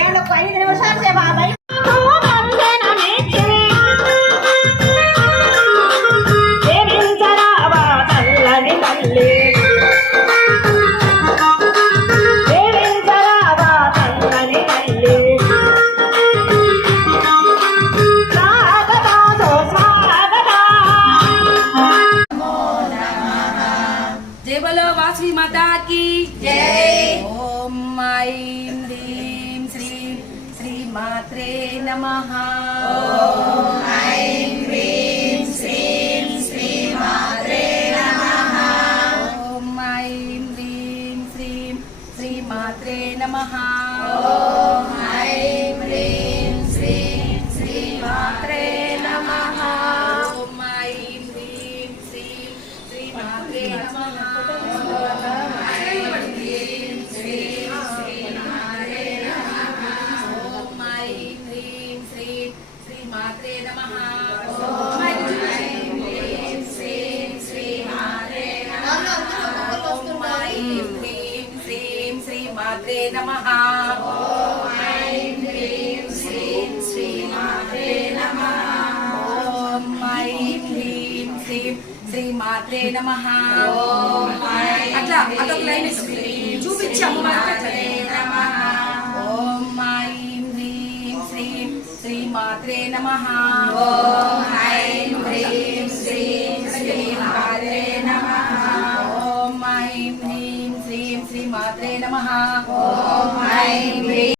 ఏళ్ళకు 5 నిమిషాలు బాబాయ్ वासवी माता की जय। ओम ऐं ह्रीं श्रीं श्री मात्रे नमः। ओम ऐं ह्रीं श्रीं श्री मात्रे नमः। ओम ऐं ह्रीं श्रीं श्री मात्रे नमः। ओम ऐं ह्रीं श्रीं श्री मात्रे नमः। ओम ऐं ह्रीं श्रीं श्री मात्रे नमः। मात्रे नमः। ओम ऐं ह्रीं श्रीं श्री मात्रे नमः। ओम ऐं ह्रीं श्रीं श्री मात्रे नमः। ओम ऐं ह्रीं श्रीं श्री मात्रे नमः। ओम ऐं ह्रीं श्रीं श्री मात्रे नमः। అట్లా అదొక లైన్ చూపించాము मात्रे नमः। ओम ऐं ह्रीं श्रीं श्री मात्रे नमः। ओम ऐं ह्रीं श्रीं श्री मात्रे नमः। ओम ऐं ह्रीं श्रीं श्री मात्रे नमः। ओम ऐं ह्रीं